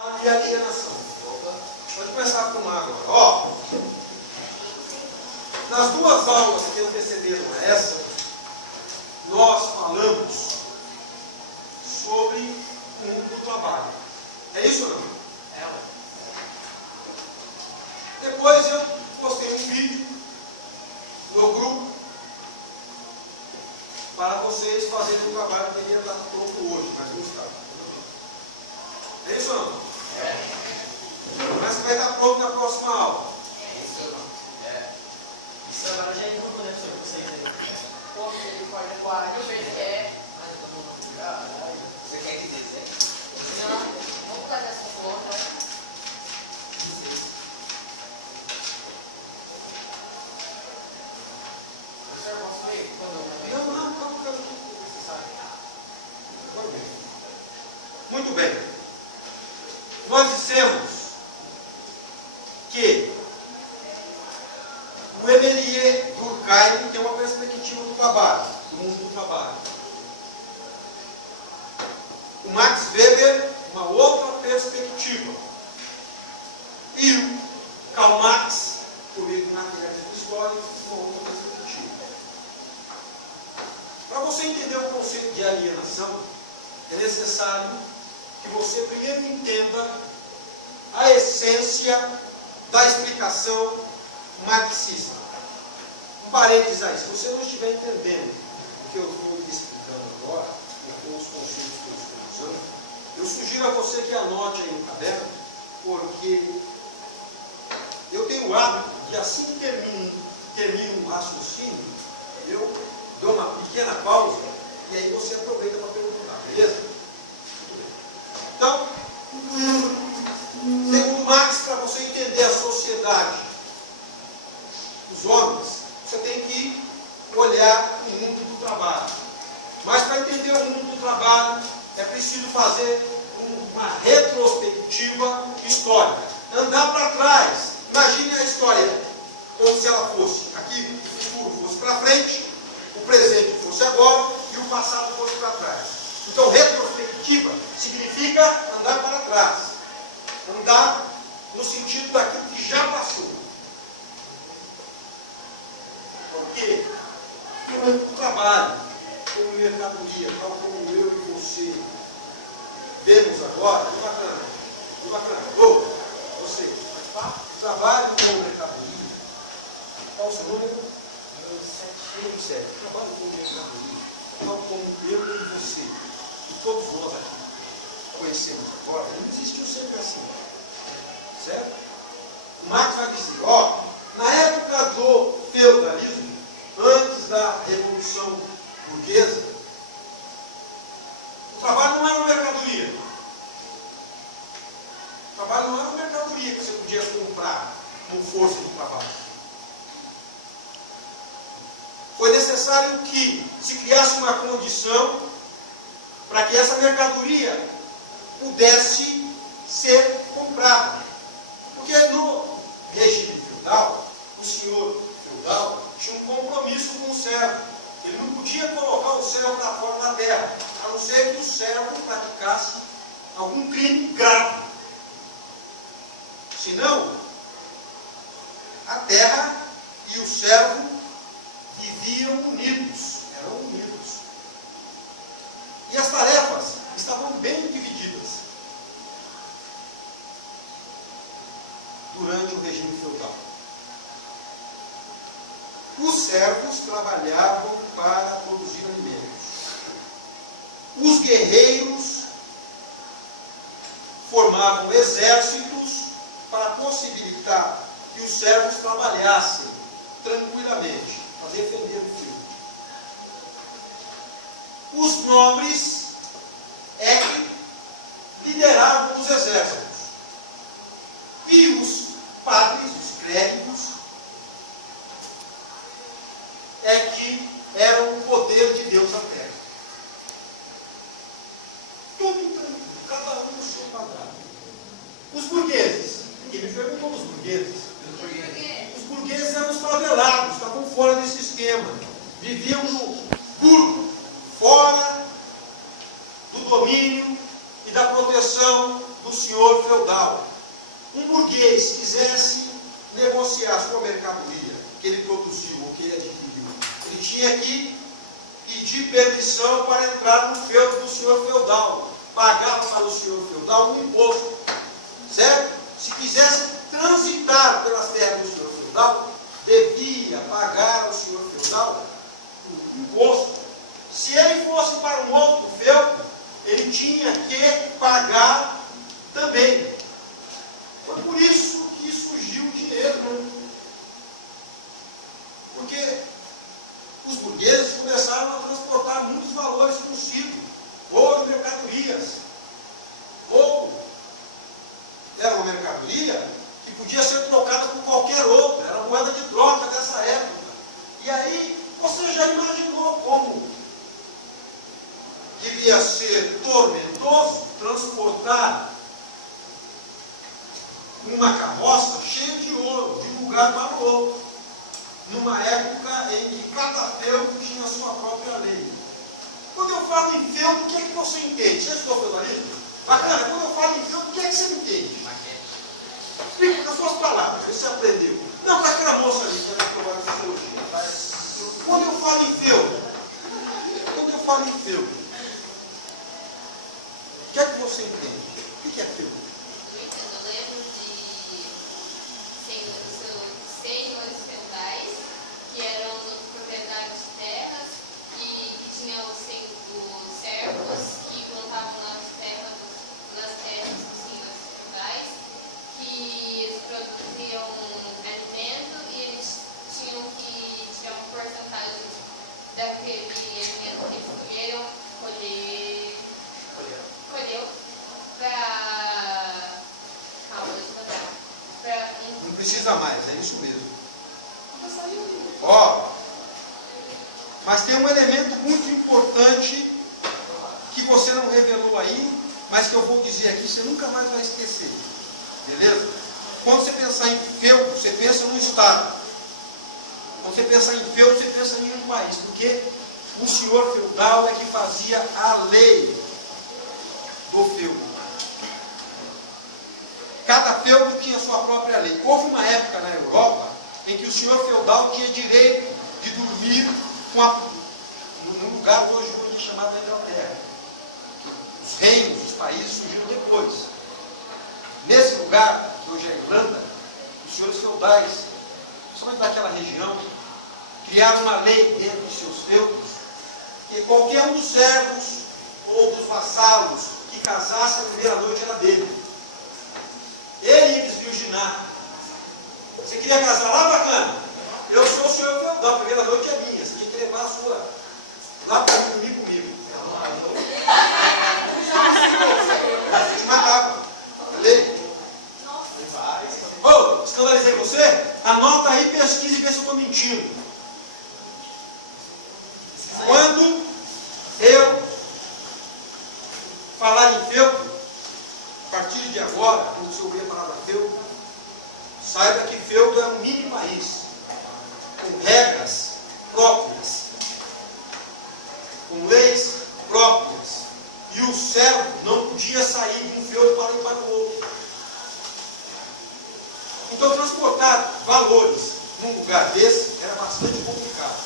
E alienação. Pode começar a fumar agora. Ó, nas duas aulas que antecederam a essa, nós falamos sobre o mundo do trabalho. É isso ou não? É. Depois eu postei um vídeo no grupo para vocês fazerem um trabalho que deveria estar pronto hoje, mas não está. É isso ou não? É. Mas que vai estar pronto na próxima aula. É isso ou não? É. Isso agora já não podemos ser vocês aí. Pô, ele pode levar. Eu vejo que é. Você quer que dizer? Não. Vamos lá dessa foto. Professor, posso ver? Quando eu Não. Muito bem. Nós dissemos que o Emelie Durkheim tem uma perspectiva do trabalho, do mundo do trabalho. O Max Weber, uma outra perspectiva. E o Karl Marx, por meio do materialismo histórico, uma outra perspectiva. Para você entender o conceito de alienação, é necessário que você primeiro entenda a essência da explicação marxista. Um parênteses aí, se você não estiver entendendo o que eu estou explicando agora, ou os conceitos que eu estou usando, eu sugiro a você que anote aí no caderno, porque eu tenho o hábito de, assim que termino um raciocínio, eu dou uma pequena pausa e aí você aproveita para perguntar, beleza? Então, segundo Marx, para você entender a sociedade, os homens, você tem que olhar o mundo do trabalho. Mas para entender o mundo do trabalho, é preciso fazer uma retrospectiva histórica. Andar para trás. Imagine a história como se ela fosse aqui, o futuro fosse para frente, o presente fosse agora e o passado fosse para trás. Então, retrospectiva significa andar para trás. Andar no sentido daquilo que já passou. Porque o trabalho, como mercadoria, tal como eu e você vemos agora, que bacana. Que bacana. Ô, você, trabalho como mercadoria. Qual o seu número? 7. Trabalho como mercadoria, tal como eu e você. E todos nós aqui conhecemos agora, não existiu sempre assim. Certo? O Marx vai dizer, ó, na época do feudalismo, antes da Revolução Burguesa, o trabalho não era uma mercadoria. O trabalho não era uma mercadoria que você podia comprar com força de trabalho. Foi necessário que se criasse uma condição para que essa mercadoria pudesse ser comprada. Porque no regime feudal, o senhor feudal tinha um compromisso com o servo. Ele não podia colocar o servo para fora da terra, a não ser que o servo praticasse algum crime grave. Senão, a terra e o servo viviam unidos, eram unidos. E as tarefas estavam bem divididas durante o regime feudal. Os servos trabalhavam para produzir alimentos. Os guerreiros formavam exércitos para possibilitar que os servos trabalhassem tranquilamente, para defender o filho. Os nobres é que lideravam os exércitos. E os padres, os clérigos, é que eram o poder de Deus na terra. Tudo tranquilo, cada um no seu quadrado. Os burgueses, ninguém me perguntou dos burgueses. Os burgueses eram os favelados, estavam fora desse esquema. Viviam no burgo, fora do domínio e da proteção do senhor feudal. feudal. Um burguês quisesse negociar sua mercadoria que ele produziu ou que ele adquiriu, ele tinha que pedir permissão para entrar no feudo do senhor feudal, pagar para o senhor feudal um imposto, certo? Se quisesse transitar pelas terras do senhor feudal, devia pagar ao senhor feudal um imposto. Se ele fosse para um outro feudo, ele tinha que pagar também. Foi por isso que surgiu o dinheiro, né? Porque os burgueses começaram a transportar muitos valores consigo, ouro e mercadorias. Ouro era uma mercadoria que podia ser trocada por qualquer outra, era moeda de troca dessa época. E aí você já imaginou como devia ser tormentoso transportar uma carroça cheia de ouro de um lugar para o outro, numa época em que cada feudo tinha a sua própria lei. Quando eu falo em feudo, o que é que você entende? Você estudou feudalismo? Bacana, quando eu falo em feudo, o que é que você entende? Explica com as suas palavras, você aprendeu. Não, para aquela moça ali, que ela trabalha com sociologia. Quando eu falo em feudo, o que é que você entende? O que é feudo? Eu lembro de senhores feudais, que eram proprietários de terras, que tinham os servos, que plantavam nas terras dos senhores feudais, que eles produziam alimento e eles tinham que tirar uma porcentagem daquele alimento que eles escolheram, colheu para... Não precisa mais, é isso mesmo. Ó, mas tem um elemento muito importante que você não revelou aí, mas que eu vou dizer aqui, você nunca mais vai esquecer. Beleza? Quando você pensar em feudo, você pensa num estado. Quando você pensa em feudo, você pensa em um país, porque o senhor feudal é que fazia a lei do feudo. Cada feudo tinha sua própria lei. Houve uma época na Europa em que o senhor feudal tinha direito de dormir num lugar que hoje é chamado da Inglaterra. Os reinos, os países surgiram depois. Nesse lugar, que hoje é a Irlanda, os senhores feudais, principalmente daquela região, criaram uma lei dentro de seus feudos, que qualquer um dos servos ou dos vassalos que casasse na primeira noite era dele. Ele ia desvirginar. Você queria casar lá, bacana? Eu sou o senhor feudal, a primeira noite é minha. Você tinha que levar a sua lá para dormir comigo. E matava. Lei. Ô, escandalizei você? Anota aí, pesquisa e vê se eu estou mentindo. Quando eu falar em feudo, a partir de agora, quando você ouvir a palavra feudo, saiba que feudo é um mini país, com regras próprias, com leis próprias, e o servo não podia sair de um feudo para ir para o outro. Então, transportar valores num lugar desse era bastante complicado.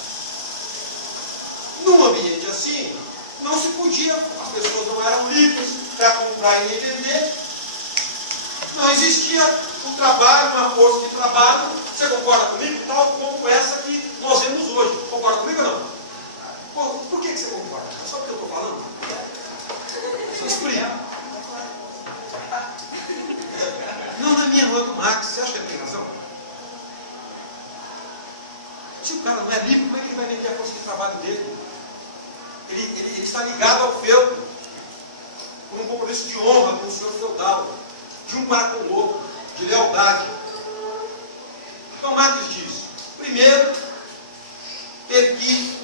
Num ambiente assim, não se podia, as pessoas não eram livres para comprar e vender, não existia o trabalho, uma força de trabalho. Você concorda comigo? Tal como essa que nós vemos hoje. Concorda comigo ou não? Por que você concorda? É só porque eu estou falando? Só explica. Não, na minha não é do Marx. Você acha que ele tem razão? Se o cara não é livre, como é que ele vai vender a força de trabalho dele? Ele está ligado ao feudo, por um compromisso de honra com o senhor feudal, de um para com o outro, de lealdade. Então Marx diz, primeiro, teve que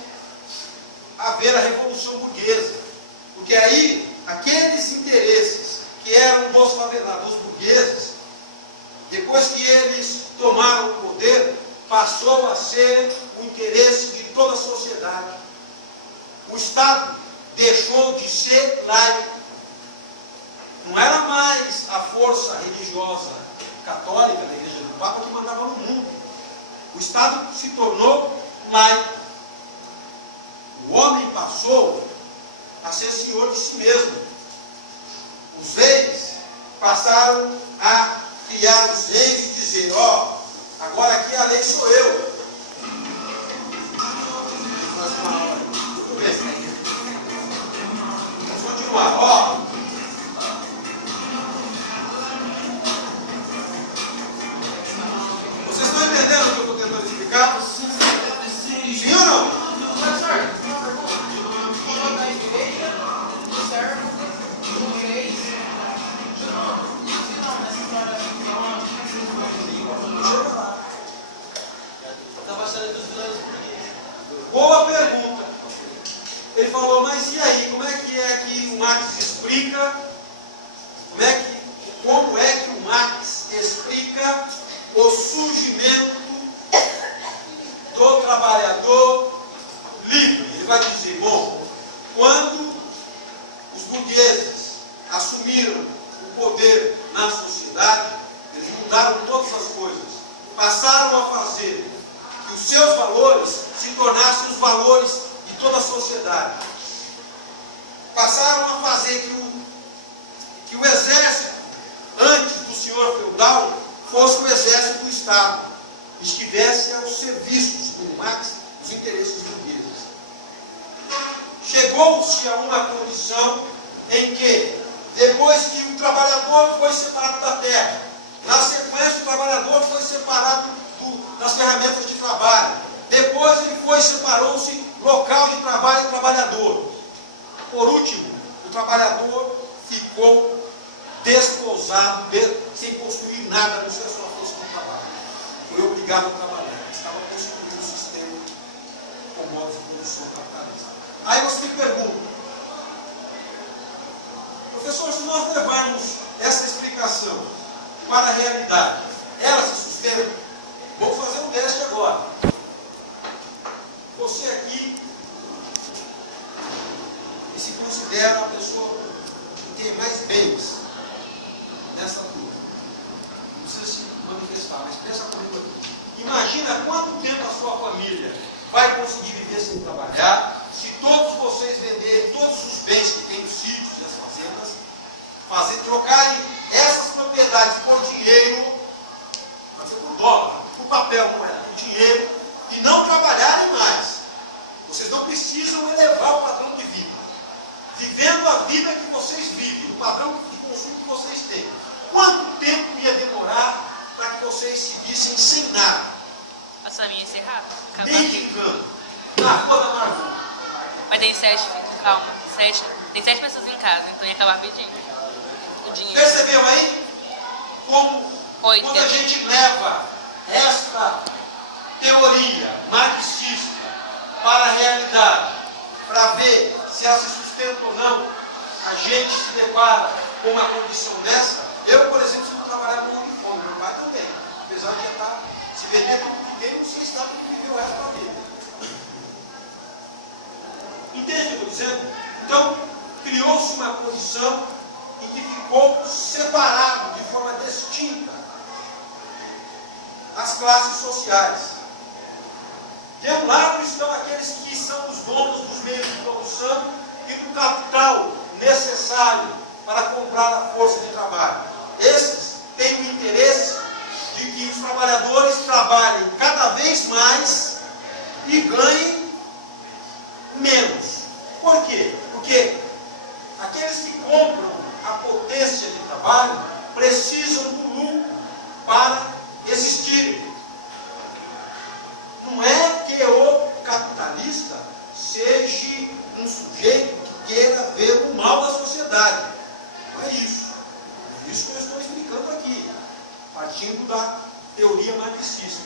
haver a Revolução Burguesa, porque aí, aqueles interesses que eram dos favelados, dos burgueses, depois que eles tomaram o poder, passou a ser o interesse de toda a sociedade. O Estado deixou de ser laico. Não era mais a força religiosa católica da Igreja do Papa que mandava no mundo. O Estado se tornou laico. O homem passou a ser senhor de si mesmo. Os reis passaram a criar os reis e dizer: ó, agora aqui a lei sou eu. Muito bem. Vamos continuar. Ó. Vocês estão entendendo o que eu estou tentando explicar? Sim ou não? Professor, uma pergunta. Falou da igreja, do servo, do rei. Não, nessa história Está baixando dos vilões portugueses. Boa pergunta. Ele falou, mas e aí, como é que o Marx explica? Como é que o Marx explica o surgimento do trabalhador livre? Ele vai dizer, bom, quando os burgueses assumiram o poder na sociedade, eles mudaram todas as coisas, passaram a fazer que os seus valores se tornassem os valores de toda a sociedade. Passaram a fazer que o exército, antes do senhor feudal, fosse o exército do Estado, estivesse aos serviços do Marx, dos interesses burgueses. Chegou-se a uma condição em que, depois que o trabalhador foi separado da terra, na sequência o trabalhador foi separado das ferramentas de trabalho, depois ele separou-se local de trabalho e trabalhador. Por último, o trabalhador ficou desposado, sem construir nada, não sei a sua força de trabalho. Foi obrigado a trabalhar. Estava construindo um sistema com modos de produção capitalista. Aí você me pergunta, professor, se nós levarmos essa explicação para a realidade, ela se sustenta? Vamos fazer um teste agora. Você aqui que se considera a pessoa que tem mais bens nessa turma. Não precisa se manifestar, mas pensa comigo aqui. Imagina quanto tempo a sua família vai conseguir viver sem trabalhar, se todos vocês venderem todos os bens que têm, os sítios e as fazendas, trocarem essas propriedades por dinheiro, pode ser por dólar, por papel, moeda, por dinheiro, e não trabalharem mais. Vocês não precisam elevar o padrão de vida. Vivendo a vida que vocês vivem, o padrão de consumo que vocês têm. Quanto tempo ia demorar para que vocês se vissem sem nada? A sua minha encerrar? Nem de engano. Na rua da amargura. Mas tem 7, calma. 7. Tem 7 pessoas em casa, então ia acabar rapidinho. O dinheiro. Percebeu aí? Como quando a gente leva esta teoria marxista para a realidade, para ver se ela se sustenta ou não, a gente se depara com uma condição dessa. Eu, por exemplo, se não trabalhar com fome, meu pai também, apesar de já estar se vender tudo que tem, não sei se está para viver o resto da vida. Entende o que eu estou dizendo? Então, criou-se uma condição em que ficou separado de forma distinta as classes sociais. De um lado estão aqueles que são os donos dos meios de produção e do capital necessário para comprar a força de trabalho. Esses têm o interesse de que os trabalhadores trabalhem cada vez mais e ganhem menos. Por quê? Porque aqueles que compram a potência de trabalho precisam do lucro para existirem. Não é que o capitalista seja um sujeito que queira ver o mal da sociedade. Não é isso. É isso que eu estou explicando aqui, partindo da teoria marxista.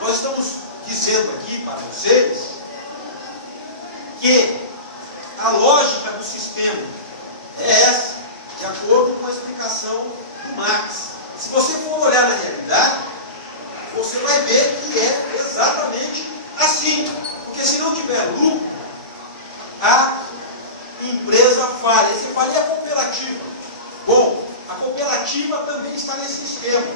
Nós estamos dizendo aqui para vocês que a lógica do sistema é essa, de acordo com a explicação do Marx. Se você for olhar na realidade, você vai ver que é exatamente assim. Porque se não tiver lucro, a empresa falha. E se falha, é cooperativa. Bom, a cooperativa também está nesse esquema.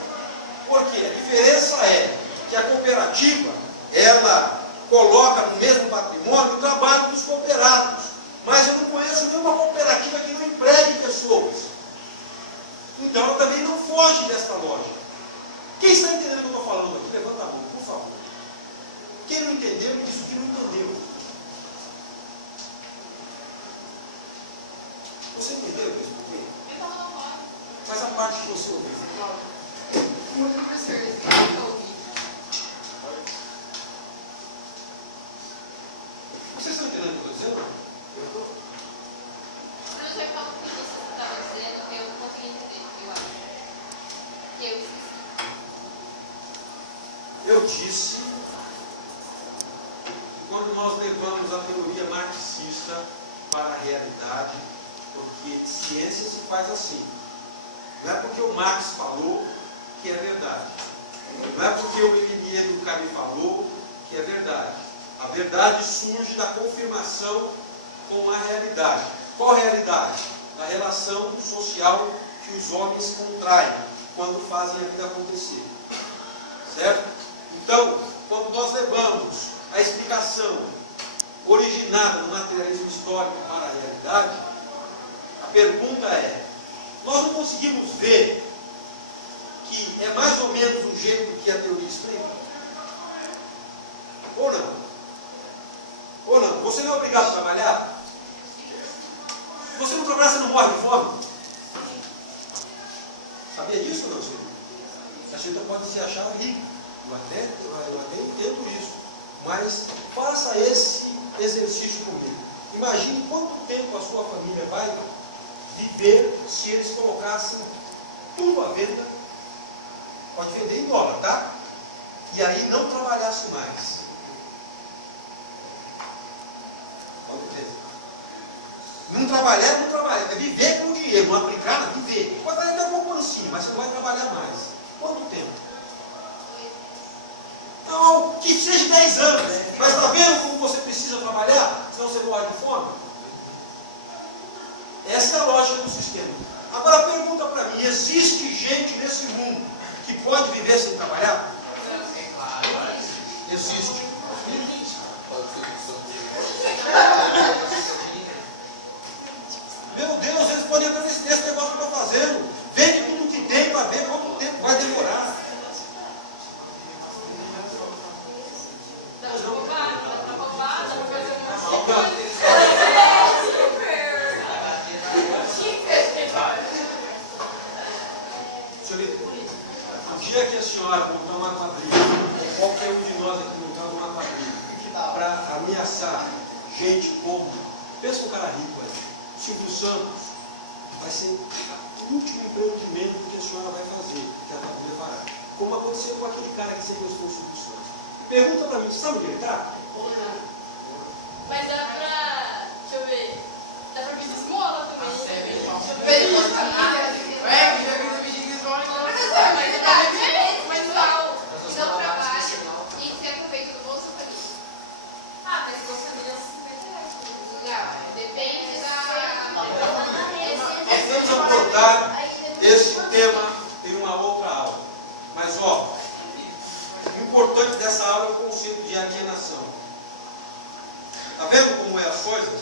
Por quê? A diferença é que a cooperativa, ela coloca no mesmo patrimônio o trabalho dos cooperados. Mas eu não conheço nenhuma cooperativa que não empregue pessoas. Então ela também não foge desta lógica. Quem está entendendo o que eu estou falando aqui? Levanta a mão, por favor. Quem não entendeu, diz o que não entendeu. Você entendeu o que eu expliquei? Mas a parte que você ouviu. Muito professor, eu ouvi. Vocês estão entendendo o que eu estou dizendo? Eu estou. Professor, fala o que você estava dizendo, eu não consegui entender, eu acho. Que eu esqueci. Eu disse que quando nós levamos a teoria marxista para a realidade, porque ciência se faz assim. Não é porque o Marx falou que é verdade. Não é porque o Emile Durkheim falou que é verdade. A verdade surge da confirmação com a realidade. Qual realidade? Da relação social que os homens contraem quando fazem a vida acontecer. Certo? Então, quando nós levamos a explicação originada no materialismo histórico para a realidade, a pergunta é: nós não conseguimos ver que é mais ou menos o jeito que a teoria explica? Ou não? Ou não? Você não é obrigado a trabalhar? Se você não trabalhar, você não morre de fome? Sabia disso ou não, senhor? A gente pode se achar rico. Eu até entendo isso. Mas faça esse exercício comigo. Imagine quanto tempo a sua família vai viver se eles colocassem tudo à venda. Pode vender em dólar, tá? E aí não trabalhasse mais. Não trabalhar, não trabalhar. É viver com o dinheiro, não aplicar, não viver. Pode fazer até um pouquinho, mas você não vai trabalhar mais. Quanto tempo? Não, que seja 10 anos. Mas está vendo como você precisa trabalhar? Senão você morre de fome? Essa é a lógica do sistema. Agora pergunta para mim: existe gente nesse mundo que pode viver sem trabalhar? Existe. Meu Deus, eles podem entrar nesse negócio que eu estou fazendo. Vende tudo que tem para ver quanto tempo vai demorar. O dia que a senhora montar uma quadrilha, ou qualquer um de nós aqui montar uma quadrilha, para ameaçar gente como, pensa um cara rico aí, Silvio Santos, vai ser o último empreendimento que a senhora vai fazer, que a quadrilha fará. Como aconteceu com aquele cara que sequestrou o Silvio Santos. Pergunta para mim, sabe onde ele está? Mas dá pra. Deixa eu ver. Dá pra pedir esmola também. Mas não trabalha e você aproveita do Bolsa Família. Ah, mas o Bolsa Família é uns 50 reais. Não, depende da. Vamos abordar esse tema em uma outra aula. Mas, ó, o importante dessa aula é o conceito de alienação. Está vendo como é as coisas?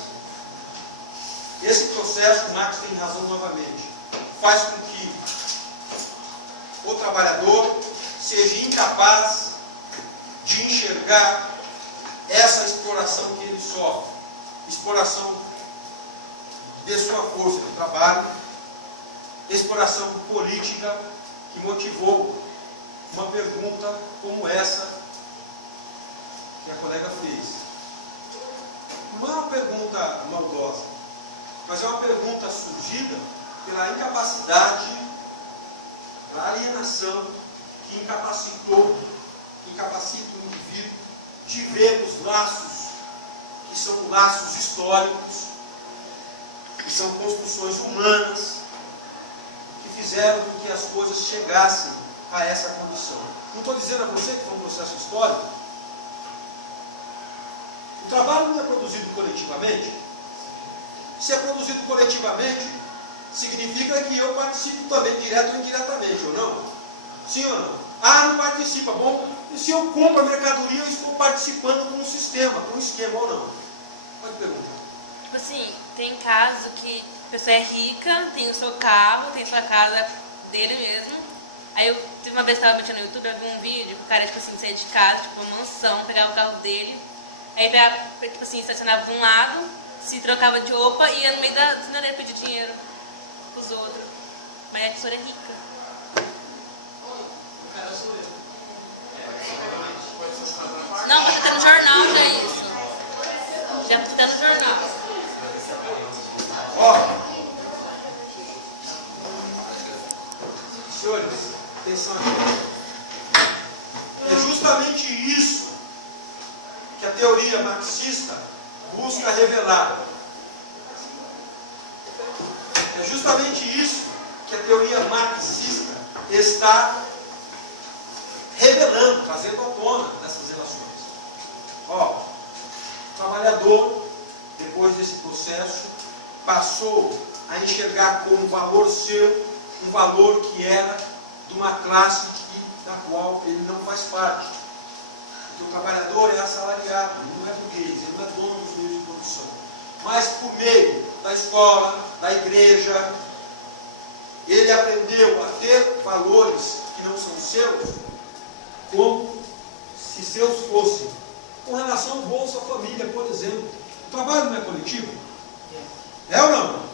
Esse processo, Marx tem razão novamente, faz com que o trabalhador seja incapaz de enxergar essa exploração que ele sofre, exploração de sua força de trabalho, exploração política que motivou uma pergunta como essa que a colega fez. Não é uma pergunta maldosa, mas é uma pergunta surgida pela incapacidade, pela alienação que incapacita o indivíduo de ver os laços, que são laços históricos, que são construções humanas, que fizeram com que as coisas chegassem a essa condição. Não estou dizendo a você que foi um processo histórico. O trabalho não é produzido coletivamente. Se é produzido coletivamente, significa que eu participo também, direto ou indiretamente, ou não? Sim ou não? Ah, não participa. Bom, e se eu compro a mercadoria, eu estou participando com um sistema, com um esquema, ou não? Pode perguntar. Tipo assim, tem caso que a pessoa é rica, tem o seu carro, tem sua casa dele mesmo. Aí eu tive uma vez que estava mexendo no YouTube, eu vi um vídeo, o cara, tipo assim, saía de casa, tipo, uma mansão, pegava o carro dele, aí pegava, tipo assim, estacionava de um lado, se trocava de roupa e ia no meio da dele pedir dinheiro pros outros. Mas a pessoa é rica. O cara sou eu. Pode ser um caso à parte. Não, você tá no jornal já isso. Já tá no jornal. Ó, senhores, atenção aqui. É justamente isso que a teoria marxista busca revelar. É justamente isso que a teoria marxista está revelando, trazendo à tona dessas relações. Ó, o trabalhador, depois desse processo, passou a enxergar como valor seu, um valor que era de uma classe da qual ele não faz parte. Porque o trabalhador é assalariado, não é burguês, ele não é dono dos meios de produção. Mas por meio da escola, da igreja, ele aprendeu a ter valores que não são seus, como se seus fossem. Com relação ao Bolsa Família, por exemplo. O trabalho não é coletivo? É ou não?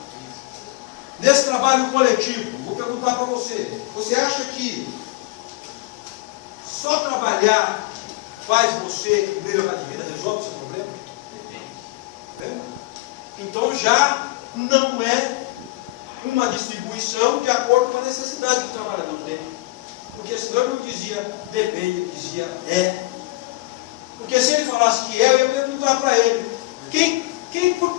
Nesse trabalho coletivo, vou perguntar para você. Você acha que só trabalhar faz você melhorar de vida, resolve o seu problema? Então já não é uma distribuição de acordo com a necessidade que o trabalhador tem. Porque senão ele não dizia depende, ele dizia é. Porque se ele falasse que é, eu ia perguntar para ele, o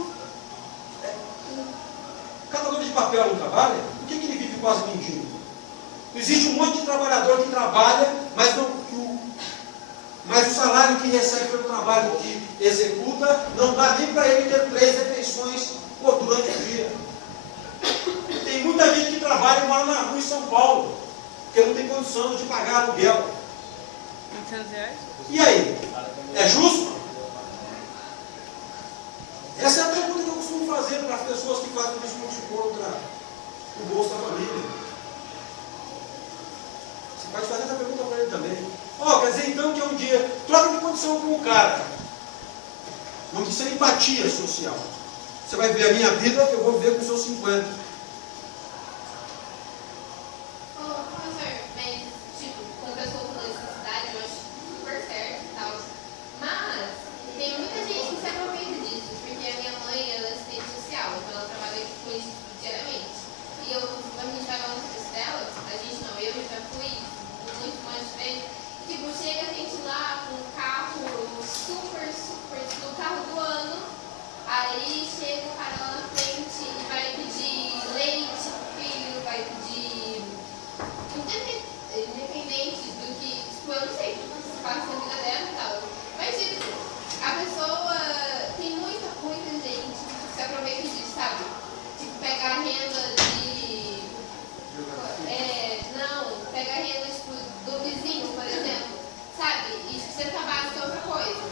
catador de papel não trabalha? Por que ele vive quase mentindo? Existe um monte de trabalhador que trabalha, mas o salário que recebe pelo trabalho que executa não dá nem para ele ter 3 refeições durante o dia. Tem muita gente que trabalha e mora na rua em São Paulo, porque não tem condição de pagar aluguel. E aí? É justo? Essa é a pergunta que eu costumo fazer para as pessoas que fazem discurso contra o Bolsa Família. Você pode fazer essa pergunta para ele também. Quer dizer então que é um dia, troca de condição com o cara. Não precisa de empatia social. Você vai ver a minha vida, eu vou viver com os seus 50. Professor, mas, tipo, quando a pessoa falou de necessidade, eu acho super certo e tal. Mas, tem muita gente que se aproveita disso, porque a minha mãe, ela é assistente social, então ela trabalha com isso diariamente. E quando a gente vai lá no serviço dela, eu já fui muito mais vezes, tipo, chega a gente lá com um carro super, tipo, o carro do ano, aí chega o cara lá na frente e vai pedir leite pro filho, vai pedir, independente do que, tipo, eu não sei o que se passa na vida dela e tal, mas, tipo, a pessoa, tem muita gente que se aproveita disso, sabe? Tipo, pega a renda pega a renda, tipo, do vizinho, por exemplo, sabe? E, tipo, você trabalha com outra coisa.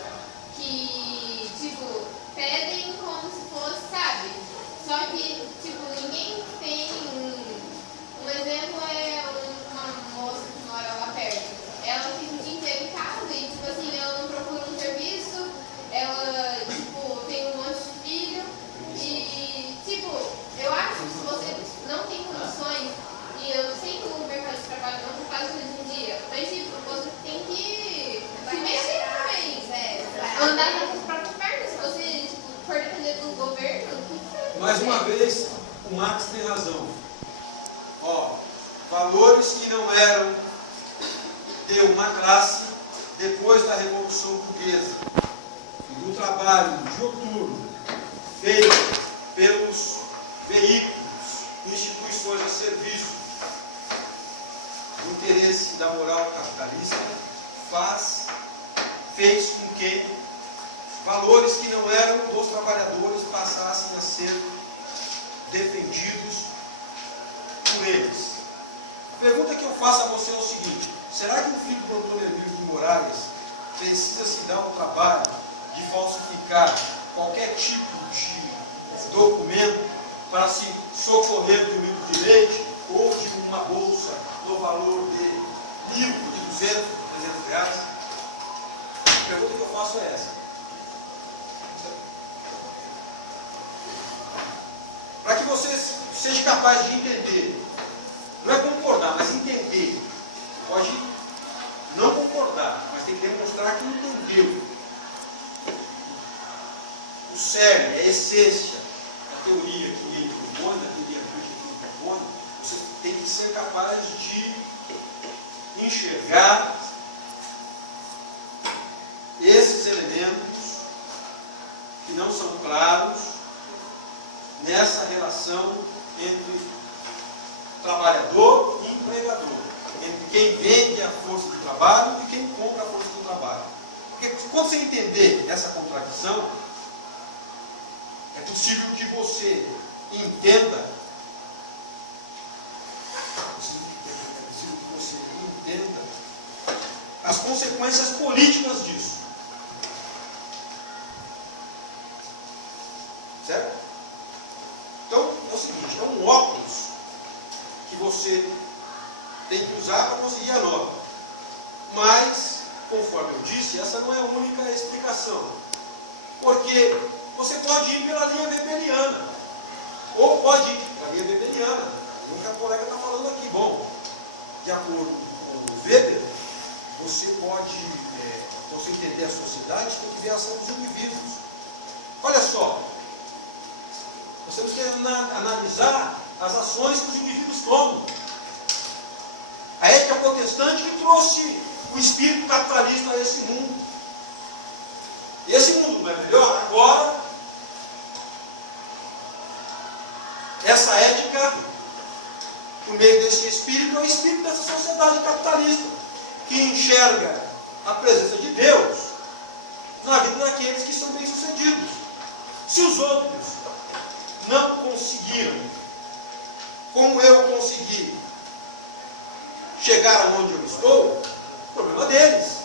Que, tipo, pedem como se fosse, sabe? Só que, tipo, ninguém tem um exemplo é uma moça que mora lá perto. Ela fica o dia inteiro em casa e, tipo assim, ela não procura um serviço, ela, tipo, tem um monte de filho e, tipo, eu acho que se você não tem condições, e eu sei que o mercado de trabalho não é fácil hoje em dia, mas, tipo, você tem que se mexer também, andar nas suas próprias pernas. Se você, tipo, for depender do governo, mais uma vez, o Marx tem razão. Valores que não eram de uma classe depois da Revolução Burguesa e do trabalho dioturno feito pelos veículos, instituições a serviço do interesse da moral capitalista fez com que valores que não eram dos trabalhadores passassem a ser defendidos deles. A pergunta que eu faço a você é o seguinte: será que o filho do Dr. Emílio de Moraes precisa se dar o trabalho de falsificar qualquer tipo de documento para se socorrer de um litro de leite ou de uma bolsa no valor de livro de 200, 300 reais? A pergunta que eu faço é essa. Para que você seja capaz de entender, não é concordar, mas entender. Pode não concordar, mas tem que demonstrar que entendeu. O cerne, a essência da teoria que ele propõe, da teoria crítica que ele propõe, você tem que ser capaz de enxergar esses elementos que não são claros nessa relação entre trabalhador e empregador, entre quem vende a força do trabalho e quem compra a força do trabalho. Porque quando você entender essa contradição, é possível que você entenda, as consequências políticas disso. Certo? Então, é o seguinte, é um óculos que você tem que usar para conseguir a nota. Mas, conforme eu disse, essa não é a única explicação. Porque você pode ir pela linha weberiana, ou pode ir pela linha weberiana. O que a colega está falando aqui. Bom, de acordo com o Weber, você pode, você entender a sociedade, tem que ver a ação dos indivíduos. Olha só, nós temos que analisar as ações que os indivíduos tomam. A ética protestante que trouxe o espírito capitalista a esse mundo. E esse mundo não é melhor? Agora, essa ética, por meio desse espírito, é o espírito dessa sociedade capitalista, que enxerga a presença de Deus na vida daqueles que são bem-sucedidos. Se os outros não conseguiram, como eu consegui, chegar aonde eu estou, problema deles.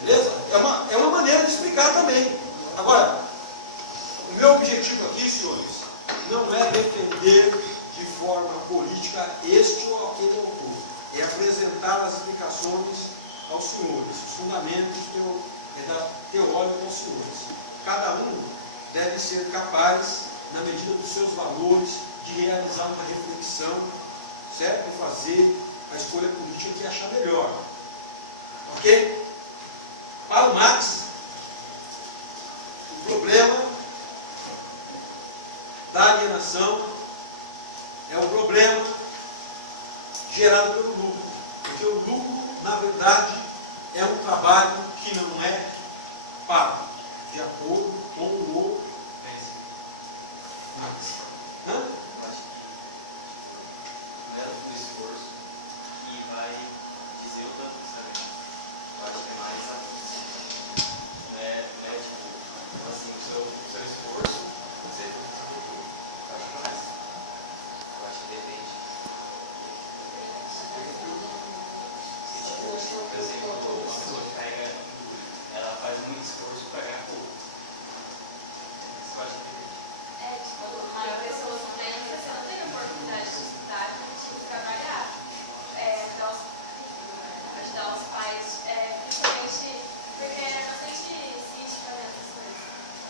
Beleza? É uma maneira de explicar também. Agora, o meu objetivo aqui, senhores, não é defender de forma política este ou aquele autor. É apresentar as explicações aos senhores, os fundamentos teóricos aos senhores. Cada um deve ser capaz, na medida dos seus valores, de realizar uma reflexão, certo? E fazer a escolha política que achar melhor. Ok? Para o Marx, o problema da alienação é um problema gerado pelo lucro. Porque o lucro, na verdade, é um trabalho que não é pago, de acordo com o Marx. Hã? Do esforço que vai dizer o tanto que sabe. Eu acho que é mais a função. Não é tipo, assim, o seu esforço, você futuro. Eu acho que é mais. Eu acho que depende. Por exemplo, uma pessoa que pega, ela faz muito esforço para ganhar pouco. Isso eu acho que depende. Tipo, a pessoa sofrendo, você não tem oportunidade de estudar, de trabalhar, ajudar os pais, principalmente porque era bastante sítio fazendo essas coisas.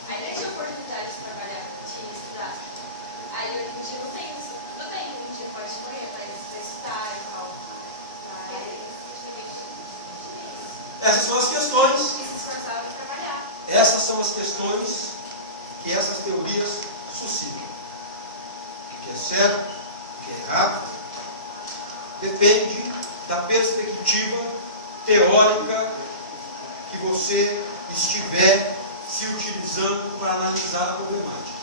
Aí nem tinha oportunidade de trabalhar, de estudar. Aí hoje em dia não tem isso. Tudo bem, hoje em dia pode escolher, mas estudar e tal. Essas são as questões. E se esforçava para trabalhar. Essas são as questões que essas teorias suscitam. O que é certo, o que é errado, depende da perspectiva teórica que você estiver se utilizando para analisar a problemática.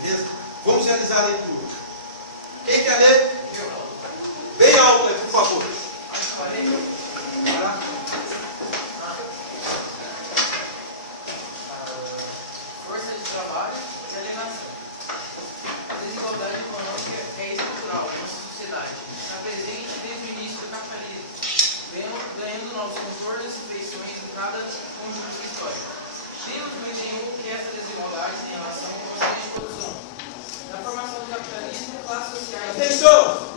Beleza? Vamos realizar a leitura. Quem quer ler? Bem alto aí, por favor. Força de trabalho e alienação. estruturada conjunto histórico. Vimos no item 1 que essas desigualdades em relação com os meios de produção. Na formação do capitalismo, classes sociais Atenção!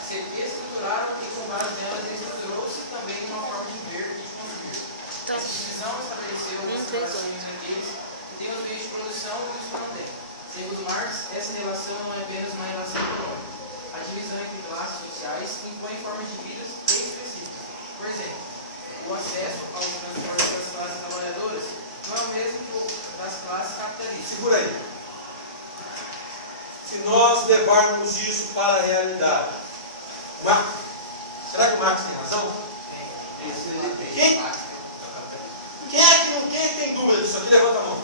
se estruturaram e com base nelas estruturou-se também uma forma de ver e consumir. Essa divisão estabeleceu algumas relações entre aqueles que têm os meios de produção e os que não têm. Segundo Marx, essa relação não é apenas uma relação econômica. A divisão entre classes sociais impõe formas de vida bem específicas. Por exemplo, o acesso aos transportes das classes trabalhadoras não é o mesmo que o das classes capitalistas. Segura aí. Se nós levarmos isso para a realidade, será que o Marx tem razão? Quem é que tem dúvida disso aqui? Levanta a mão.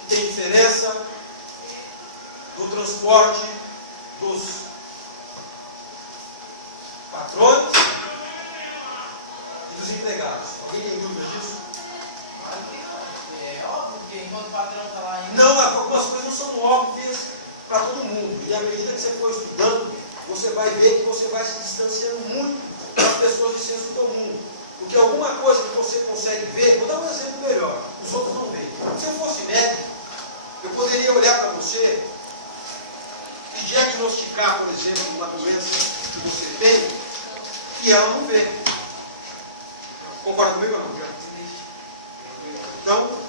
Que tem diferença do transporte dos patrões e dos empregados. Alguém tem dúvida disso? É óbvio que enquanto o patrão está lá ainda. Não, algumas coisas não são óbvias para todo mundo. E à medida que você for estudando, você vai ver que você vai se distanciando muito das pessoas de senso comum. Porque alguma coisa que você consegue ver, vou dar um exemplo melhor, os outros não veem. Se eu fosse médico, eu poderia olhar para você e diagnosticar, por exemplo, uma doença que você tem e ela não vê. Concorda comigo ou não? Então,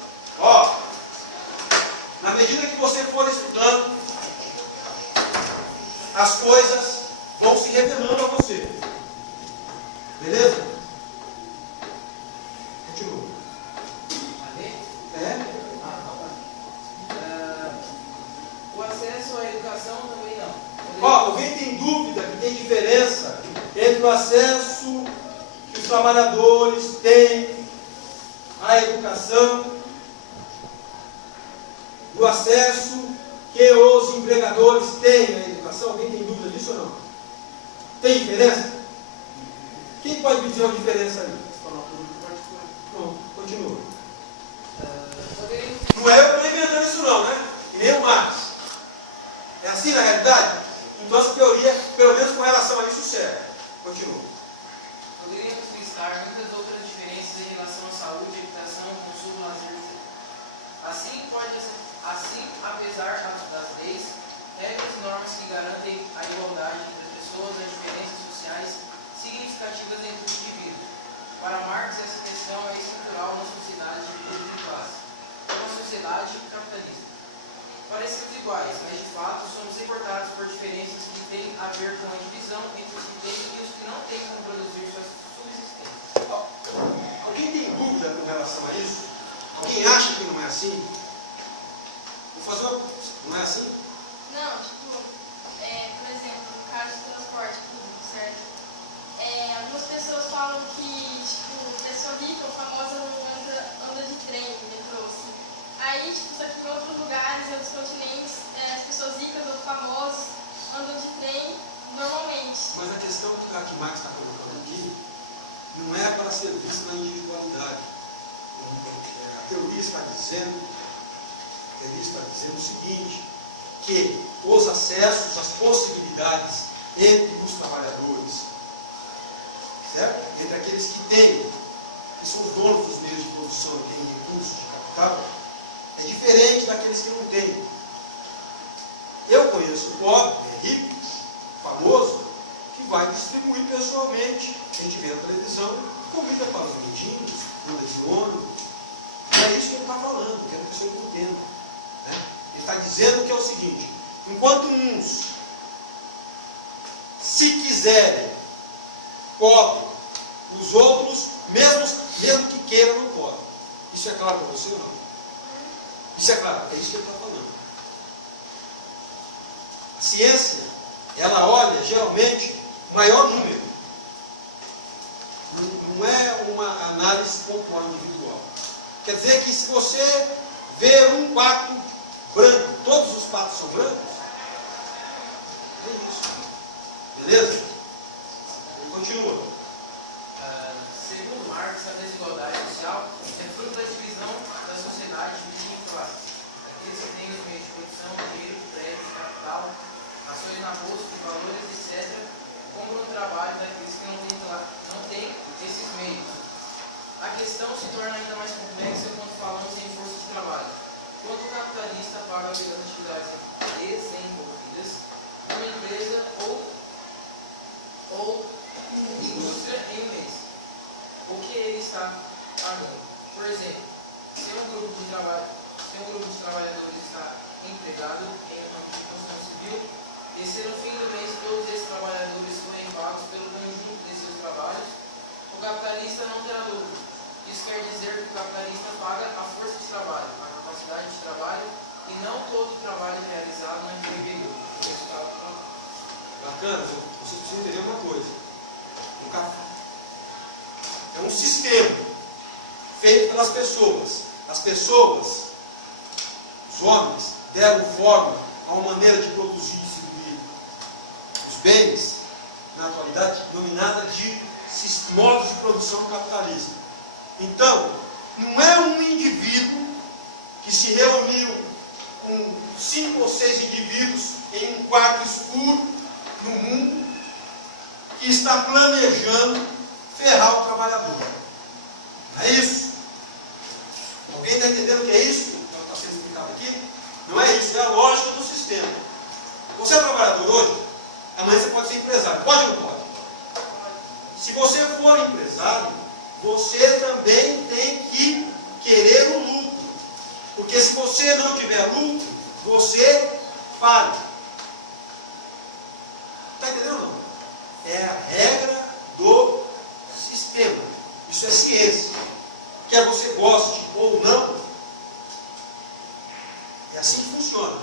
na medida que você for estudando, as coisas vão se revelando a você. Beleza? Continua. O acesso à educação também não. Alguém tem dúvida que tem diferença entre o acesso que os trabalhadores têm à educação e o acesso que os empregadores têm à educação? Alguém tem dúvida disso ou não? Tem diferença? Quem pode me dizer a diferença aí? Pronto, continua. Não é eu que estou inventando isso não, né? E nem o Marx. É assim na realidade? Então essa teoria, pelo menos com relação a isso, serve. Continua. Poderíamos listar muitas outras diferenças em relação à saúde, habitação, consumo, lazer, etc. Assim, apesar das leis, regras e normas que garantem a igualdade entre as pessoas, as diferenças sociais significativas entre os indivíduos. Para Marx, essa questão é estrutural na sociedade de grupos de classe, uma sociedade capitalista. Parecemos iguais, mas de fato somos importados por diferenças que têm a ver com a divisão entre os que têm e os que não têm como produzir sua subsistência. Alguém tem dúvida com relação a isso? Alguém acha que não é assim? Vou fazer uma... Não é assim? Não, por exemplo, no caso do transporte público, certo? Algumas pessoas falam que, pessoa rica ou famosa não anda de trem, metrô, assim. Aí, só que em outros lugares, em outros continentes, as pessoas ricas ou famosas andam de trem normalmente. Mas a questão que Marx está colocando aqui não é para ser vista na individualidade. A teoria está dizendo o seguinte, que os acessos, as possibilidades entre os trabalhadores, certo? Entre aqueles que têm, que são os donos dos meios de produção e têm recursos de capital, é diferente daqueles que não têm. Eu conheço pobre, rico, famoso, que vai distribuir pessoalmente. A gente vê na televisão, convida para os mendigos, anda de ônibus. É isso que ele está falando, quero que você entenda. Né? Ele está dizendo que é o seguinte, enquanto uns, se quiserem, podem, os outros, mesmo que queiram, não podem. Isso é claro para você ou não? Isso é claro, é isso que ele está falando. A ciência, ela olha geralmente o maior número. Não é uma análise pontual individual. Quer dizer que se você vê um pato branco, todos os patos são brancos? É isso. Beleza? Continua. Segundo Marx, a desigualdade social é fruto da divisão da sociedade dividida em classes. Aqueles que têm os meios de produção, dinheiro, prédio, capital, ações na bolsa, de valores, etc., como no trabalho daqueles que não têm esses questão se torna ainda mais complexa quando falamos em força de trabalho. Quando o capitalista paga pelas atividades desenvolvidas numa empresa ou indústria em um mês, o que ele está pagando? Por exemplo, se um grupo de trabalhadores está empregado em uma construção civil, e se no fim do mês todos esses trabalhadores forem pagos pelo conjunto de seus trabalhos, o capitalista não terá lucro. Isso quer dizer que o capitalista paga a força de trabalho, a capacidade de trabalho, e não todo o trabalho realizado naquele período. O resultado do trabalho. Bacana, vocês precisam entender uma coisa. É um sistema feito pelas pessoas. As pessoas, os homens, deram forma a uma maneira de produzir e distribuir os bens, na atualidade, denominada de modos de produção capitalista. Então, não é um indivíduo que se reuniu com 5 ou 6 indivíduos em um quarto escuro no mundo que está planejando ferrar o trabalhador. Não é isso? Alguém está entendendo o que é isso? Está sendo explicado aqui? Não é isso, é a lógica do sistema. Você é trabalhador hoje, amanhã você pode ser empresário. Pode ou não pode? Se você for empresário, você também tem que querer o lucro. Porque se você não tiver lucro, você falha. Está entendendo ou não? É a regra do sistema. Isso é ciência. Quer você goste ou não, é assim que funciona.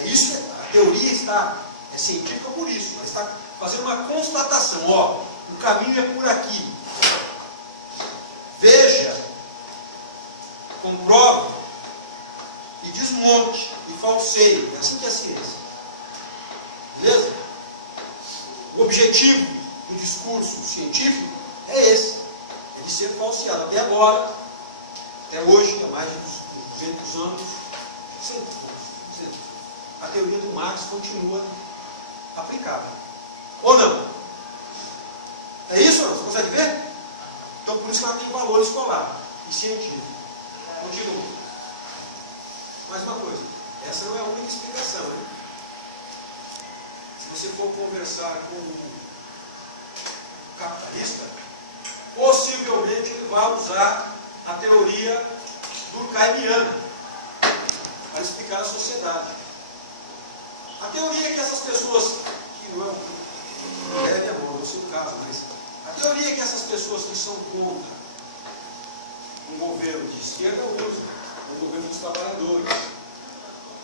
É isso, a teoria é científica por isso. Ela está fazendo uma constatação. Ó, o caminho é por aqui. Veja, comprove e desmonte e falseie. É assim que é a ciência. Beleza? O objetivo do discurso científico é esse. É de ser falseado. Até agora, até hoje, há mais de 200 anos, a teoria do Marx continua aplicável. Ou não? É isso? Você consegue ver? Então, por isso que ela tem valor escolar e científico. Continua. Mais uma coisa. Essa não é a única explicação, hein? Se você for conversar com o capitalista, possivelmente ele vai usar a teoria durkheimiana para explicar a sociedade. A teoria é que essas pessoas, que não é amor, não sei o caso, mas a teoria é que essas pessoas que são contra um governo de esquerda usam, um governo dos trabalhadores,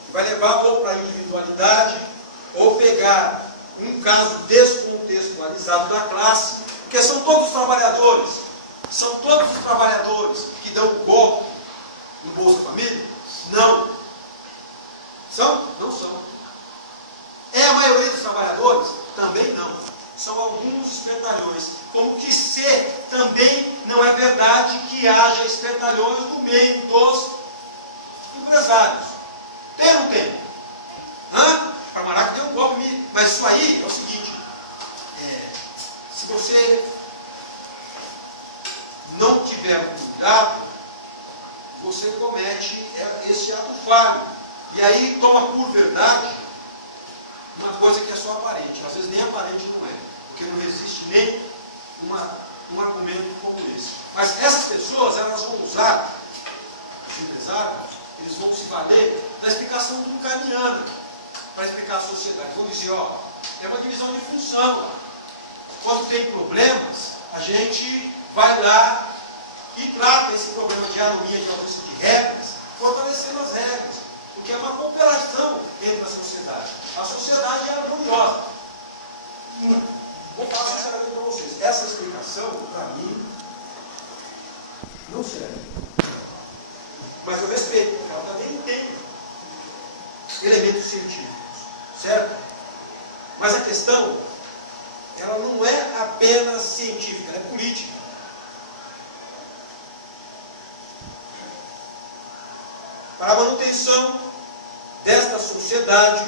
que vai levar ou para a individualidade, ou pegar um caso descontextualizado da classe, porque são todos trabalhadores que dão um golpe no Bolsa Família? Não. São? Não são. É a maioria dos trabalhadores? Também não. São alguns espertalhões. Como que se também não é verdade que haja espertalhões no meio dos empresários. Tem ou não tem? O camarada deu um golpe em mim. Mas isso aí é o seguinte, se você não tiver um cuidado, você comete esse ato falho. E aí toma por verdade uma coisa que é só aparente. Às vezes nem aparente não é. Porque não existe nem um argumento como esse. Mas essas pessoas, elas vão usar, os empresários, eles vão se valer da explicação durkheimiana para explicar a sociedade. Vão dizer, ó, tem uma divisão de função. Quando tem problemas, a gente vai lá e trata esse problema de anomia, de ausência de regras, fortalecendo as regras. Porque é uma cooperação entre a sociedade. A sociedade é harmoniosa. Vou falar sinceramente para vocês. Essa explicação, para mim, não serve. Mas eu respeito, porque ela também tem elementos científicos. Certo? Mas a questão, ela não é apenas científica, ela é política. Para a manutenção desta sociedade,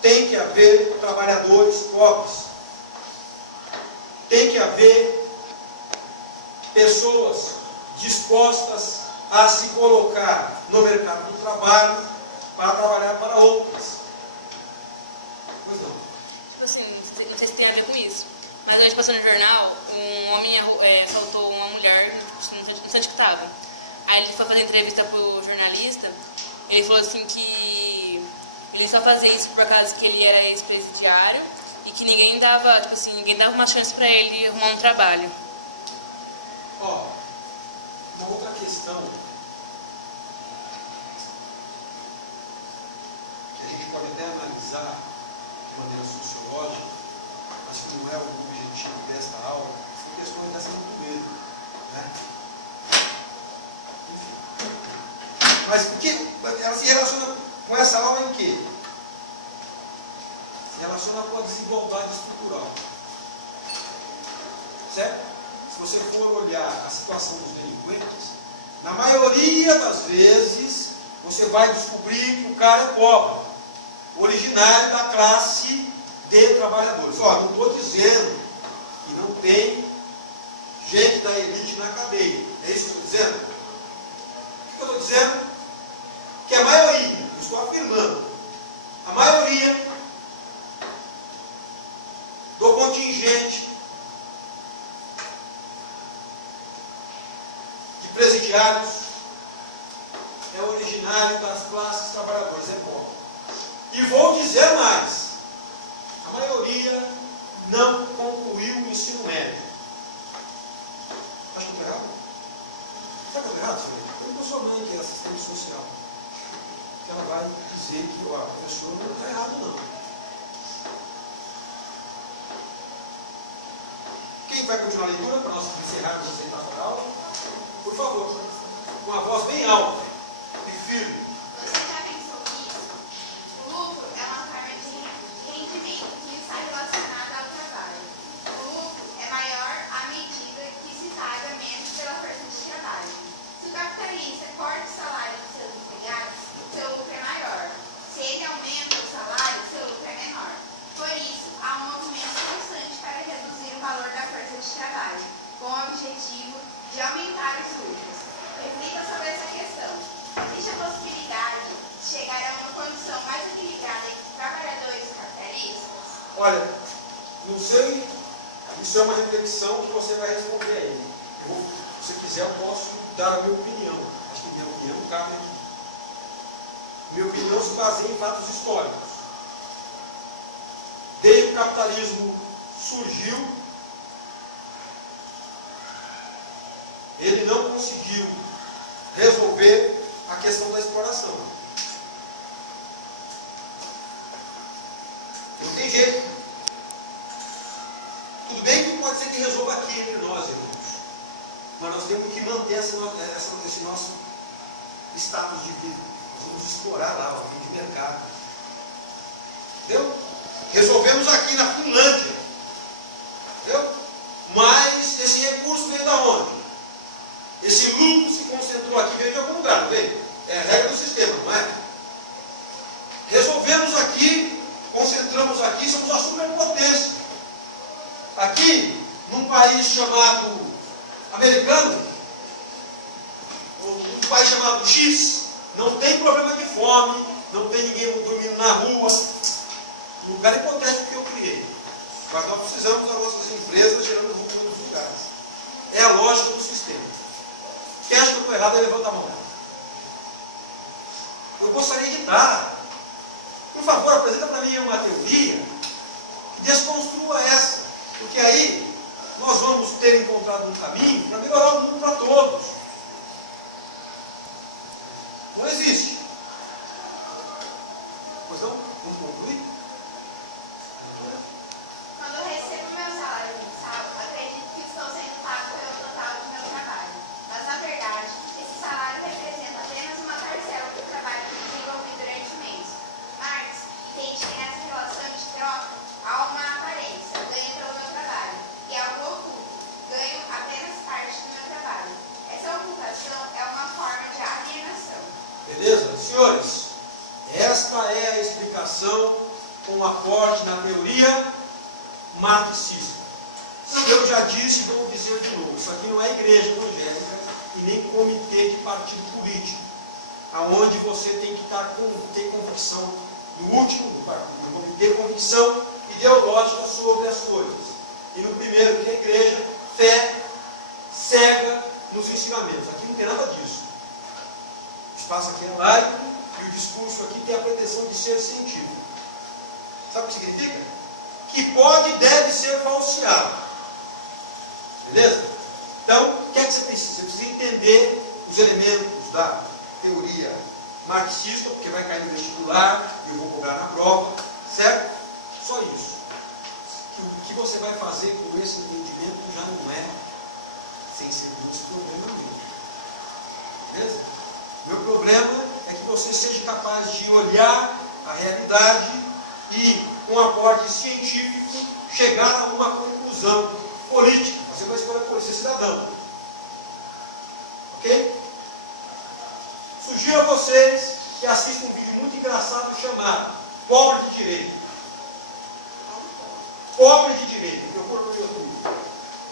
tem que haver trabalhadores pobres. Tem que haver pessoas dispostas a se colocar no mercado do trabalho para trabalhar para outras. Pois não. Tipo assim, não sei se tem a ver com isso, mas hoje passou no jornal, um homem assaltou uma mulher no centro que estava. Aí ele foi fazer entrevista pro jornalista, ele falou assim que ele só fazia isso por causa que ele era ex-presidiário e que ninguém dava, tipo assim, ninguém dava uma chance para ele arrumar um trabalho. Ó, uma outra questão que a gente pode até analisar de maneira sociológica, mas que não é o objetivo desta aula, são questões dessa natureza, né? Enfim. Mas o que ela se relaciona com essa aula em quê? Se relaciona com a desigualdade estrutural. Certo? Se você for olhar a situação dos delinquentes, na maioria das vezes, você vai descobrir que o cara é pobre, originário da classe de trabalhadores. Ó, não estou dizendo que não tem gente da elite na cadeia. É isso que eu estou dizendo? O que eu estou dizendo? Que a maioria, eu estou afirmando, a maioria do contingente de presidiários é originário das classes trabalhadoras, é pobre. E vou dizer mais, a maioria não concluiu o ensino médio. Acho que estou errado? Sabe que eu estou errado, senhor? Eu não sou mãe que é assistente social. Que ela vai dizer que ó, a pessoa não está errado, não. Quem vai continuar a leitura para nós encerrarmos essa etapa da aula? Por favor, com a voz bem alta e firme. Você já pensou nisso? O lucro é uma forma de rendimento que está relacionada ao trabalho. O lucro é maior à medida que se paga menos pela força de trabalho. Se o capitalista corta o salário dos seus empregados, seu lucro é maior. Se ele aumenta o salário, seu lucro é menor. Por isso, há um movimento constante para reduzir o valor da força de trabalho, com o objetivo de aumentar os lucros. Reflita sobre essa questão. Existe a possibilidade de chegar a uma condição mais equilibrada entre trabalhadores e capitalistas? Olha, não sei, isso é uma reflexão que você vai responder aí. Se você quiser, eu posso dar a minha opinião. Acho que minha opinião cabe aqui. Minha opinião se baseia em fatos históricos. Desde que o capitalismo surgiu, ele não conseguiu resolver a questão da exploração. Não tem jeito. Tudo bem que pode ser que resolva aqui entre nós, irmãos. Mas nós temos que manter esse nosso status de vida. Nós vamos explorar lá, o fim de mercado. Entendeu? Resolvemos aqui na Finlândia. Entendeu? Mas esse recurso veio da onde? Esse lucro se concentrou aqui, veio de algum lugar, não veio? É a regra do sistema, não é? Resolvemos aqui, concentramos aqui, somos a superpotência. Aqui, num país chamado americano, ou num país chamado X, não tem problema de fome, não tem ninguém dormindo na rua. Um lugar hipotético que eu criei. Mas nós precisamos das nossas empresas gerando lucro nos lugares. É a lógica do sistema. Quem acha que eu estou errado, levanta a mão. Eu gostaria de dar. Por favor, apresenta para mim uma teoria que desconstrua essa. Porque aí nós vamos ter encontrado um caminho para melhorar o mundo para todos. Não existe. Pois não? Vamos concluir? Quando eu recebo meu salário mensal, acredito que estou sendo pago pelo total do meu trabalho. Mas, na verdade, esse salário representa apenas uma parcela do trabalho que desenvolvi durante o mês. Marx entende que nessa relação de troca há uma aparência, ganho pelo meu trabalho, e algo oculto, ganho apenas parte do meu trabalho. Essa ocultação é uma forma de alienação. Beleza? Senhores, esta é a explicação com um aporte na teoria marxista. Eu já disse e vou dizer de novo, isso aqui não é igreja evangélica e nem comitê de partido político, aonde você tem que ter convicção no último do partido, ter convicção ideológica sobre as coisas. E no primeiro, que é a igreja, fé cega nos ensinamentos. Aqui não tem nada disso. O espaço aqui é laico e o discurso aqui tem a pretensão de ser científico. Sabe o que significa? Que pode e deve ser falseado. Beleza? Então, o que é que você precisa? Você precisa entender os elementos da teoria marxista, porque vai cair no vestibular e eu vou cobrar na prova, certo? Só isso. O que você vai fazer com esse entendimento já não é, sem ser muito problema meu. Beleza? Meu problema é que você seja capaz de olhar a realidade e, com aporte científico, chegar a uma conclusão política. Você vai escolher por ser cidadão. Ok? Sugiro a vocês que assistam um vídeo muito engraçado chamado Pobre de Direito. Pobre de Direito. Procura no YouTube.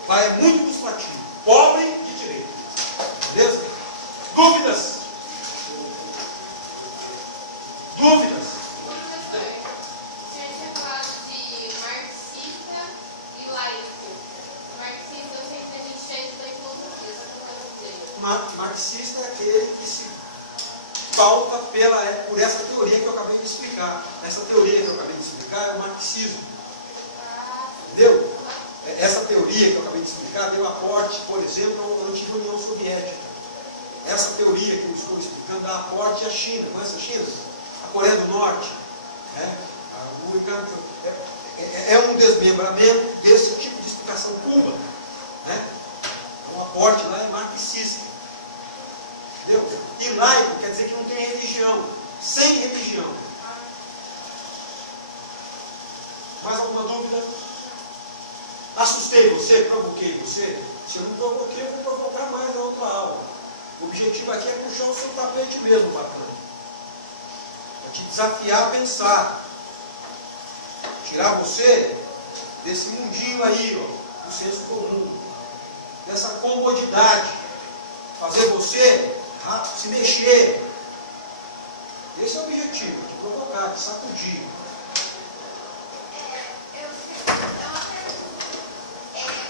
Vai muito ilustrativo. Pobre de Direito. Beleza? Dúvidas? Dúvidas? Professor, o senhor tinha falado de marxista e laico. Marxista, eu sei que a gente já estudou em filosofia, só que eu quero dizer. Marxista é aquele que se pauta por essa teoria que eu acabei de explicar. Essa teoria que eu acabei de explicar é o marxismo. Entendeu? Essa teoria que eu acabei de explicar deu aporte, por exemplo, à antiga União Soviética. Essa teoria que eu estou explicando dá aporte à China. Conhece a China? A Coreia do Norte. É um desmembramento desse tipo de explicação Cuba. O aporte lá é marxista. Entendeu? E laico quer dizer que não tem religião. Sem religião. Mais alguma dúvida? Assustei você? Provoquei você? Se eu não provoquei, eu vou provocar mais na outra aula. O objetivo aqui é puxar o seu tapete mesmo, bacana. É te desafiar a pensar. Tirar você desse mundinho aí, ó, do senso comum. Dessa comodidade. Fazer você se mexer. Esse é o objetivo, te provocar, te sacudir.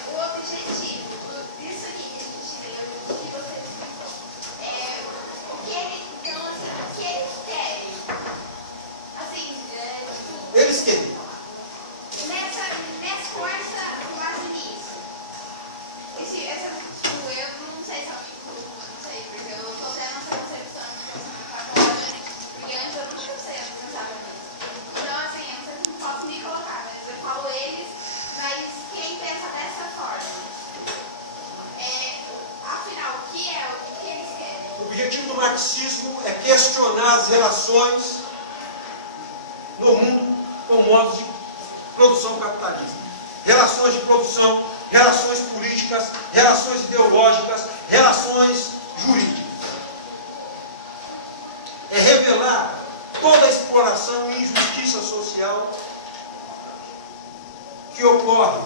O objetivo disso aqui que a gente leu, que você explicou, o que eles querem? Assim, Eles querem. com base nisso. Eu não sei se não sei, porque eu estou tendo essa concepção agora, porque antes eu não pensava nisso. Então, assim, eu não sei se não posso me colocar, mas eu falo eles, mas quem pensa dessa forma? Afinal, o que eles querem? O objetivo do marxismo é questionar as relações no mundo com modos de produção capitalista. Relações de produção, relações políticas, relações ideológicas, relações jurídicas. É revelar toda a exploração e injustiça social que ocorre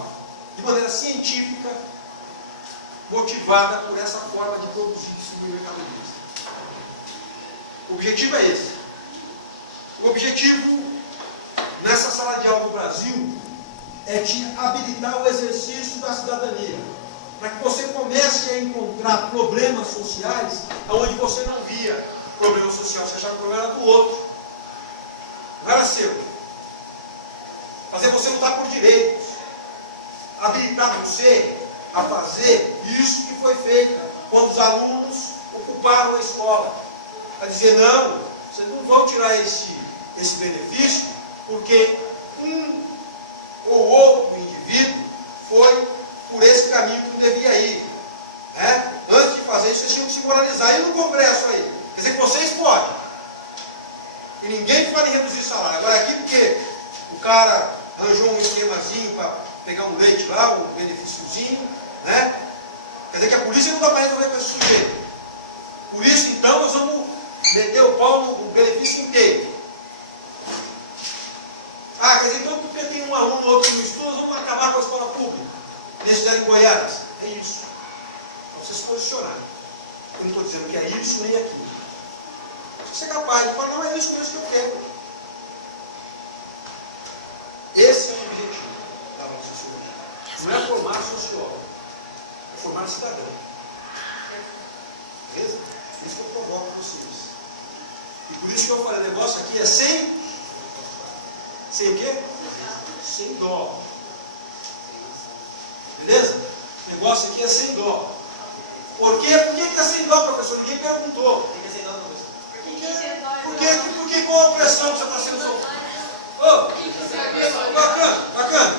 de maneira científica, motivada por essa forma de produzir e distribuir mercadorias. O objetivo é esse. O objetivo, nessa sala de aula do Brasil, é te habilitar o exercício da cidadania, para que você comece a encontrar problemas sociais onde você não via problema social, você achava que o problema era do outro, não era seu. Fazer você lutar por direitos, habilitar você a fazer isso que foi feito quando os alunos ocuparam a escola, a dizer, não, vocês não vão tirar esse benefício, porque um ou outro indivíduo foi por esse caminho que não devia ir. Antes de fazer isso, vocês tinham que se moralizar. E no Congresso aí? Quer dizer que vocês podem. E ninguém pode reduzir salário. Agora aqui, porque o cara arranjou um esquemazinho para pegar um leite lá, um benefíciozinho, quer dizer que a polícia não dá para resolver com esse sujeito. Por isso, então, nós vamos meter o pau no benefício inteiro. Quer dizer, então, porque tem um aluno ou outro que não estuda, nós vamos acabar com a escola pública. Eles fizeram em Goiás. É isso. Então vocês se posicionarem. Eu não estou dizendo que é isso nem aquilo. Você é capaz de falar, não é isso mesmo que eu quero. Esse é o objetivo da nossa sociologia. Não é formar sociólogo, é formar cidadão. Beleza? Isso que eu provoco vocês. E por isso que eu falei, o negócio aqui é sem o quê? Sem dó. Beleza? O negócio aqui é sem dó. Por quê? Por que está sem dó, professor? Ninguém perguntou. Tem que ser dó, professor. Por que qual a pressão que você está sendo sofrido? Oh, bacana.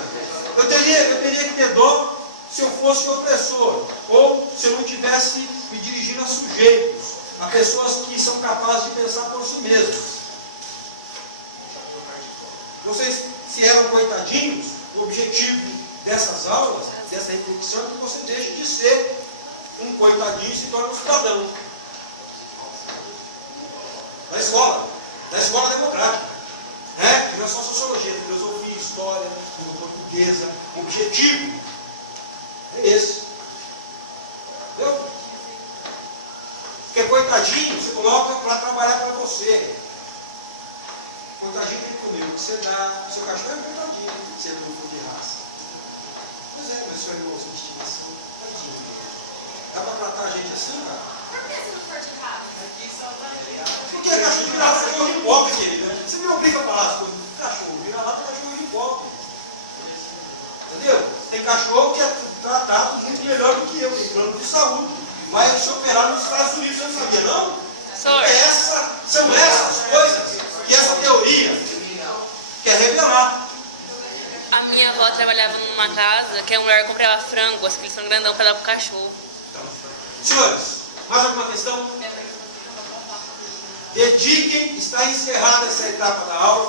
Eu teria que ter dó se eu fosse opressor, ou se eu não estivesse me dirigindo a sujeitos, a pessoas que são capazes de pensar por si mesmos. Vocês, se eram coitadinhos, o objetivo dessas aulas, dessa reflexão, é que você deixe de ser um coitadinho e se torne um cidadão. Da escola democrática. Né? Não é só sociologia, filosofia, história, língua portuguesa. O objetivo é esse. Entendeu? Porque coitadinho você coloca para trabalhar para você. Coitadinho tem que comer o que você dá. O seu cachorro é coitadinho, se ele não for de raça. Pois é, mas seu irmãozinho de estimação, tadinho. Dá para tratar a gente assim, cara? Por que se não for de raça? Porque é cachorro vira-lata, cachorro de pobre, querida. Você me obriga a falar as coisas. Cachorro vira-lata, cachorro de pobre. Entendeu? Tem cachorro que é tratado muito melhor do que eu, tem plano de saúde. Vai se operar nos Estados Unidos, você não sabia, não? São essas coisas que essa teoria quer revelar. A minha avó trabalhava numa casa que a mulher comprava frango, assim, eles são grandão para dar pro cachorro. Então, senhores, mais alguma questão? Dediquem, está encerrada essa etapa da aula.